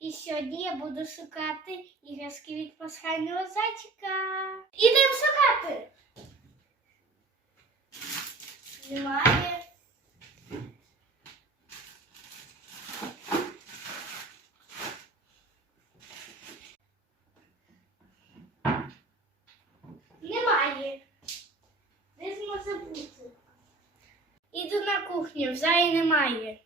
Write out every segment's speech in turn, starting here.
І сьогодні я буду шукати іграшки від пасхального зайчика. Ідемо шукати. Немає. Немає. Десь може бути. Іду на кухню, в залі немає.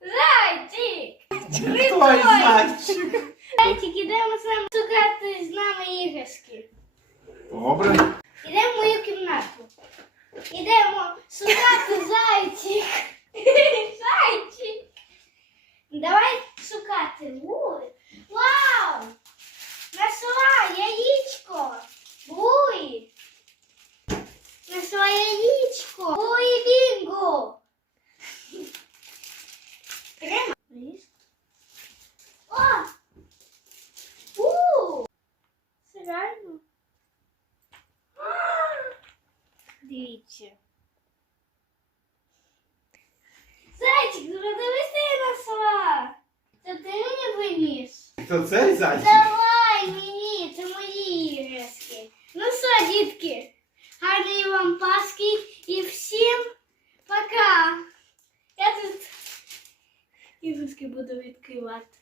Зайчик! Той зайчик. Зайчик, ідемо з нами шукати з нами іграшки. Добре. Ідемо в мою кімнату. Ідемо шукати зайчик. Зайчик. Давай шукати. Ой. Це реально. Дивіться. Зайчик, ну дивись, я нашла. Це ти мені виніс? То цей зайчик? Давай мені, це мої іграшки. Ну що, дітки, гарної вам Пасхи і всім пока. Я тут іграшки буду відкривати.